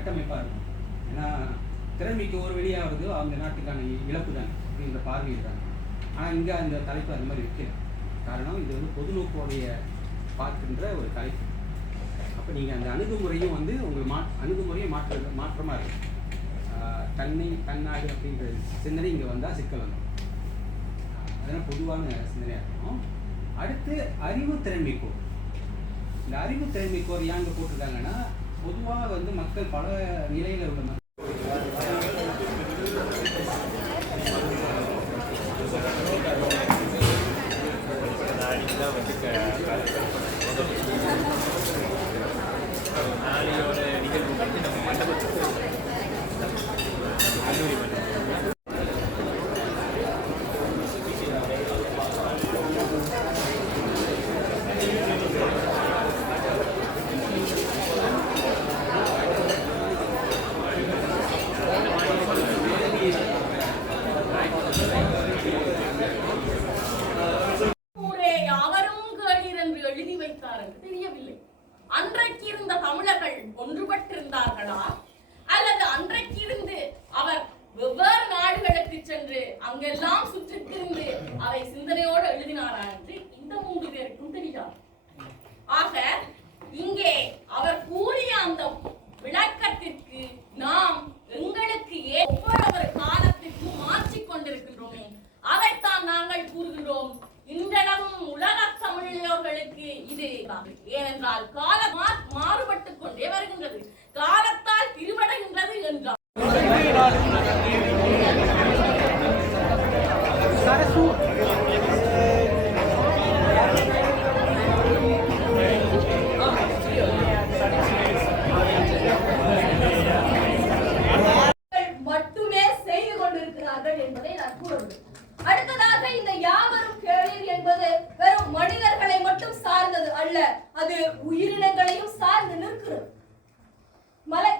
கட்டமைப்பாக இருக்கும். ஏன்னா திறமைக்கு ஒரு வெளியாவது அவங்க நாட்டுக்கான இழப்பு தான் அப்படின்ற பார்வை ஆனால் இங்கே அந்த தலைப்பு அந்த மாதிரி வைக்கல. காரணம் இது வந்து பொதுநோக்கோடைய பார்க்கின்ற ஒரு தலைப்பு. அப்போ நீங்கள் அந்த அணுகுமுறையும் வந்து உங்கள் மா அணுகுமுறையும் மாற்ற மாற்றமாக இருக்கும் தன்னை தன்னாடு அப்படின்ற சிந்தனை இங்கே வந்தால் சிக்கல் வந்துடும் அதெல்லாம் பொதுவான சிந்தனையாக இருக்கும். அடுத்து அறிவு திறமைக்கோர் இந்த அறிவு திறமைக்கோர் ஏன் அங்கே போட்டிருக்காங்கன்னா பொதுவாக வந்து மக்கள் பல நிலையில் உள்ள மக்கள் நாளைக்கு வந்து நாளையோட நிகழ்வு வந்து நம்ம மண்டபத்துக்கு கல்லூரி மண்டபம் ஊரே யாவரும் கேளீர் என்று எழுதி வைத்தார் என்று தெரியவில்லை அன்றைக்கு இருந்த தமிழர்கள் ஒன்றுபட்டிருந்தார்களா அல்லது அன்றைக்கு இருந்து அவர் வெவ்வேறு நாடுகளுக்கு சென்று அங்கெல்லாம் சுற்றித்திருந்து அவை சிந்தனையோடு எழுதினாரா என்று இந்த மூன்று பேருக்கும் தெரியாது ஆக இங்கே அவர் கூறிய அந்த விளக்கத்திற்கு நாம் எங்களுக்கு ஏ- ஒவ்வொரு காலத்திற்கும் மாற்றிக் கொண்டிருக்கின்றோமே அதைத்தான் நாங்கள் கூறுகின்றோம் இன்றளவும் உலக தமிழர்களுக்கு இது ஏனென்றால் காலம் மா- மாறுபட்டுக் கொண்டே வருகின்றது காலத்தால் திருவடைகின்றது என்றார் மட்டுமே செய்து கொண்டிருக்கிறார்கள் என்பதை நான் கூறுகிறேன் அடுத்ததாக இந்த யாவரும் கேளீர் என்பது வெறும் மனிதர்களை மட்டும் சார்ந்தது அல்ல அது உயிரினங்களையும் சார்ந்து நிற்கிறது மலை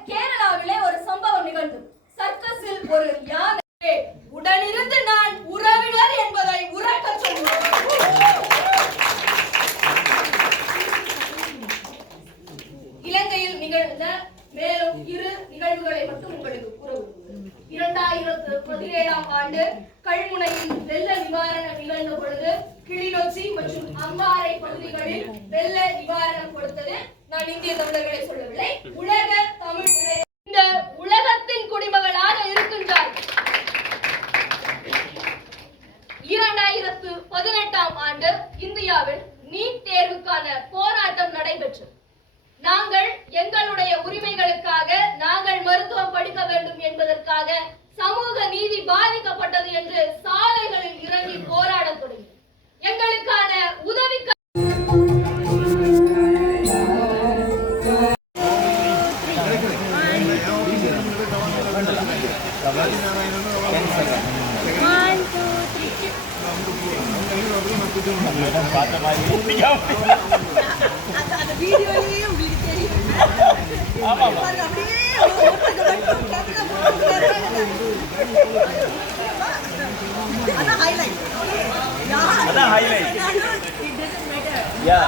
கேரளாவிலே ஒரு சம்பவம் நிகழ்ந்தது. சர்க்கஸில் ஒரு யானை உடனிருந்து நான் நிகழ்வுகளை மட்டும் உங்களுக்கு கூறவும். இரண்டாயிரத்து பதினேழாம் ஆண்டு கல்முனையில் வெள்ள நிவாரணம் நிகழ்ந்த பொழுது கிளிநொச்சி மற்றும் அம்பாறை பகுதிகளில் வெள்ள நிவாரணம் கொடுத்தது நான் இந்திய தமிழர்களை சொல்லவில்லை. உலக தமிழ் இந்த உலகத்தின் குடிமகளாக இருக்கின்றார். இரண்டாயிரத்து பதினெட்டாம் ஆண்டு இந்தியாவில் நீட் தேர்வுக்கான போராட்டம் நடைபெற்றது. நாங்கள் எங்களுடைய உரிமைகளுக்காக நாங்கள் மருத்துவம் படிக்க வேண்டும் என்பதற்காக சமூக நீதி பாதிக்கப்பட்டது என்று சாலைகளில் இறங்கி போராடத் தொடங்கி எங்களுக்கான உதவி அதான் ஹைலைட் யா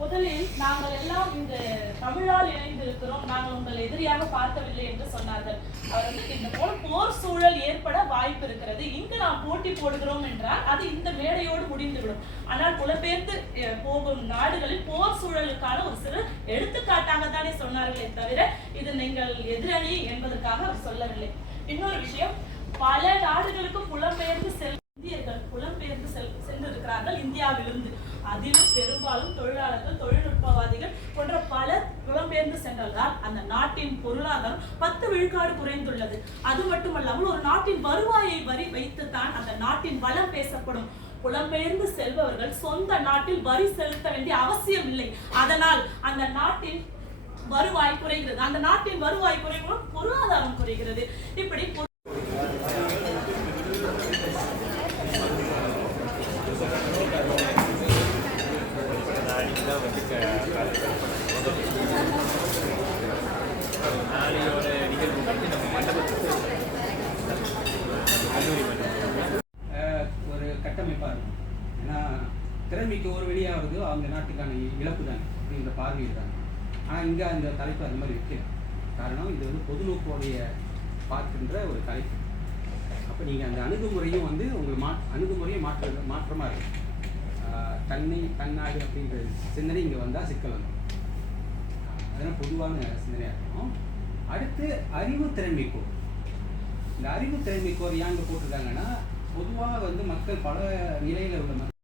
முதலில் நாங்கள் எல்லாம் இந்த தமிழால் இணைந்திருக்கிறோம் நாங்கள் உங்கள் எதிரியாக பார்க்கவில்லை என்று சொன்னார்கள். அவர் வந்து இந்த போல் போர் சூழல் ஏற்பட வாய்ப்பு இருக்கிறது. நாம் போட்டி போடுகிறோம் என்றால் அது இந்த மேடையோடு முடிந்துவிடும். ஆனால் புலப்பெயர்ந்து போகும் நாடுகளில் போர் சூழலுக்கான ஒரு சிறு எடுத்துக்காட்டாக தானே சொன்னார்களே தவிர இது நீங்கள் எதிரணி என்பதற்காக அவர் சொல்லவில்லை. இன்னொரு விஷயம் பல நாடுகளுக்கு புலம்பெயர்ந்து செல் இந்தியர்கள் புலம்பெயர்ந்து செல் சென்றிருக்கிறார்கள் இந்தியாவிலிருந்து. அதிலும் பெரும்பாலும் தொழிலாளர்கள் தொழில்நுட்பவாதிகள் போன்ற பல புலம்பெயர்ந்து சென்றதால் அந்த நாட்டின் பொருளாதாரம் பத்து விழுக்காடு குறைந்துள்ளது. அது மட்டுமல்லாமல் ஒரு நாட்டின் வருவாயை வரி வைத்துத்தான் அந்த நாட்டின் வளம் பேசப்படும். புலம்பெயர்ந்து செல்பவர்கள் சொந்த நாட்டில் வரி செலுத்த வேண்டிய அவசியம் இல்லை அதனால் அந்த நாட்டின் வருவாய் குறைகிறது. அந்த நாட்டின் வருவாய் குறைவும் பொருளாதாரம் குறைகிறது. இப்படி வந்து ஒரு கட்டமைப்பாக இருக்கும். ஏன்னா திறமைக்கு ஒரு வெளியாகிறதோ அந்த நாட்டுக்கான இழப்பு தானே அப்படின்ற பார்வையில் தானே. ஆனால் இங்கே அந்த தலைப்பு அந்த மாதிரி வைக்கல. காரணம் இது வந்து பொதுநோக்கோடைய பார்க்கின்ற ஒரு தலைப்பு. அப்போ நீங்கள் அந்த அணுகுமுறையும் வந்து உங்கள் மா அணுகுமுறையும் மாற்ற மாற்றமாக இருக்கும் தன்னை தன்னாடு அப்படின்ற சிந்தனை இங்கே வந்தால் சிக்கல் வந்துடும் அதெல்லாம் பொதுவான சிந்தனையாக இருக்கும் அடுத்து அறிவு திறமைக்கோர் இந்த அறிவு திறமைக்கோர் ஏன் இங்கே போட்டிருக்காங்கன்னா பொதுவாக வந்து மக்கள் பல நிலையில் உள்ள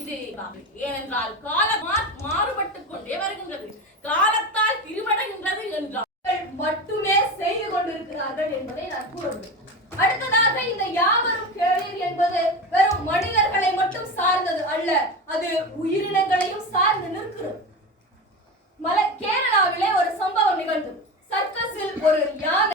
இது ஏனென்றால் காலம் மாறுபட்டுக் கொண்டே வருகின்றது. காலத்தால் திருவடைகின்றது என்றார் மட்டுமே செய்து கொண்டிருக்கிறார்கள் என்பதை நான் கூறுவேன் அடுத்ததாக இந்த யாவரும் கேளீர் என்பது வெறும் மனிதர்களை மட்டும் சார்ந்தது அல்ல அது உயிரினங்களையும் சார்ந்து நிற்கிறது. மலை கேரளாவிலே ஒரு சம்பவம் நிகழ்ந்தது. சர்க்கஸில் ஒரு யானை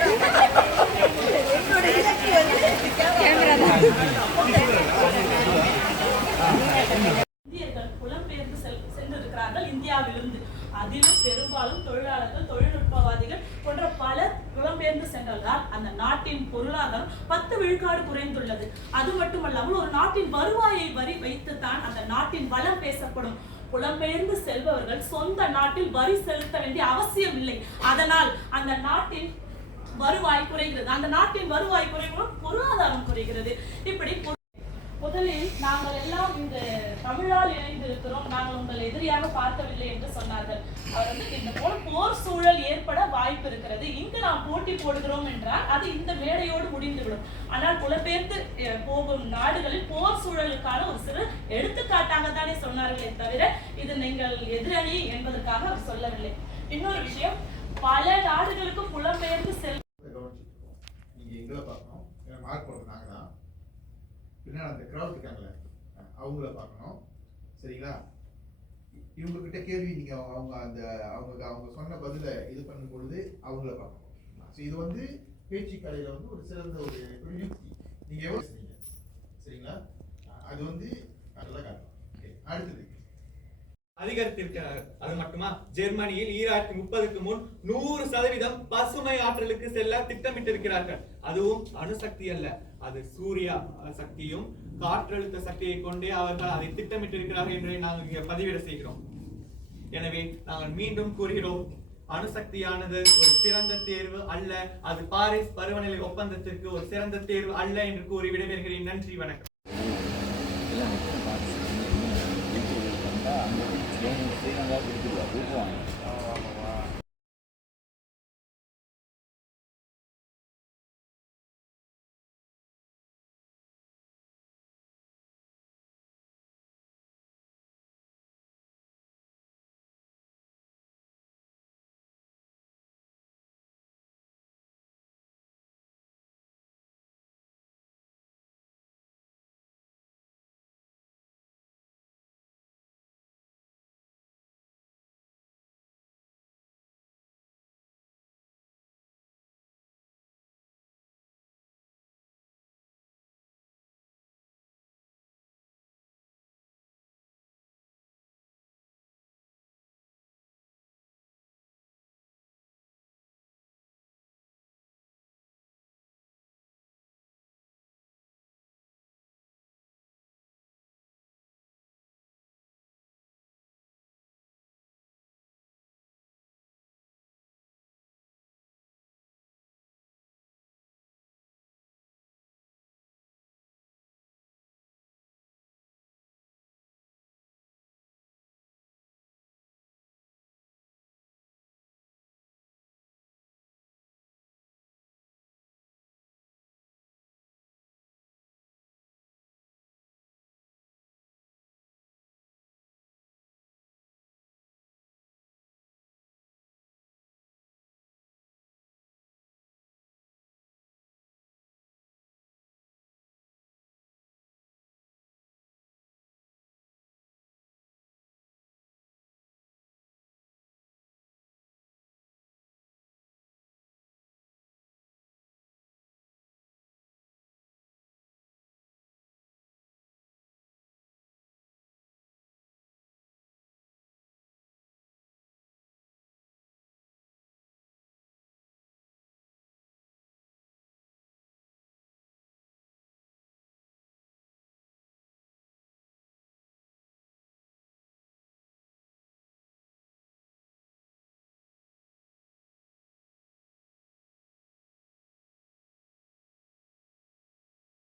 புலம்பெயர்ந்து அந்த நாட்டின் பொருளாதாரம் பத்து விழுக்காடு குறைந்துள்ளது. அது மட்டுமல்லாமல் ஒரு நாட்டின் வருவாயை வரி வைத்துத்தான் அந்த நாட்டின் வளம் பேசப்படும். புலம்பெயர்ந்து செல்பவர்கள் சொந்த நாட்டில் வரி செலுத்த வேண்டிய அவசியம் இல்லை. அதனால் அந்த நாட்டின் வருவாய் குறைகிறது. அந்த நாட்டின் வருவாய் குறைவதும் பொருளாதாரம் குறைகிறது. இப்படி முதலில் நாங்கள் எல்லாம் இந்த தமிழால் இணைந்து இருக்கிறோம் நாங்கள் உங்களை எதிரியாக பார்க்கவில்லை என்று சொன்னார்கள். அவர் வந்து இந்த போல் போர் சூழல் ஏற்பட வாய்ப்பு இருக்கிறது. இங்கு நாம் போட்டி போடுகிறோம் என்றால் அது இந்த மேடையோடு முடிந்துவிடும். ஆனால் புலம்பெயர்ந்து போகும் நாடுகளில் போர் சூழலுக்கான ஒரு சிறு எடுத்துக்காட்டாக தானே சொன்னார்களே தவிர இது நீங்கள் எதிரணி என்பதற்காக அவர் சொல்லவில்லை. இன்னொரு விஷயம் பல நாடுகளுக்கு புலம்பெயர்ந்து செல் கவனிச்சுருக்கோம் எங்களை பார்க்கணும். மார்க் போடுறது நாங்கள் தான் பின்னாடி அந்த க்ரௌட் இருக்காங்களே அவங்கள பார்க்கணும். சரிங்களா? இவங்கக்கிட்ட இவங்ககிட்ட கேள்வி நீங்கள் அவங்க அந்த அவங்க அவங்க சொன்ன பதிலை இது பண்ணும் பொழுது அவங்கள பார்க்கணும். ஸோ இது வந்து பேச்சு கலையில் வந்து ஒரு சிறந்த ஒரு ஒரு யுக்தி. நீங்கள் எவ்வளோ சரிங்களா? அது வந்து அதெல்லாம் காட்டணும் அடுத்தது. அதிகரித்திருக்கிறார் அது மட்டுமா? ஜெர்மனியில் ஈராயிரத்தி முப்பதுக்கு முன் நூறு சதவீதம் பசுமை ஆற்றலுக்கு செல்ல திட்டமிட்டிருக்கிறார்கள். அதுவும் அணுசக்தி அல்ல அது சூரிய சக்தியும் காற்றழுத்த சக்தியை கொண்டே அவர்கள் அதை திட்டமிட்டிருக்கிறார்கள் என்று நாங்கள் இங்கே பதிவிட செய்கிறோம். எனவே நாங்கள் மீண்டும் கூறுகிறோம் அணுசக்தியானது ஒரு சிறந்த தேர்வு அல்ல அது பாரிஸ் பருவநிலை ஒப்பந்தத்திற்கு ஒரு சிறந்த தேர்வு அல்ல என்று கூறி விடைபெறுகிறேன். நன்றி வணக்கம். ஸ்ரீலங்கா இருக்குது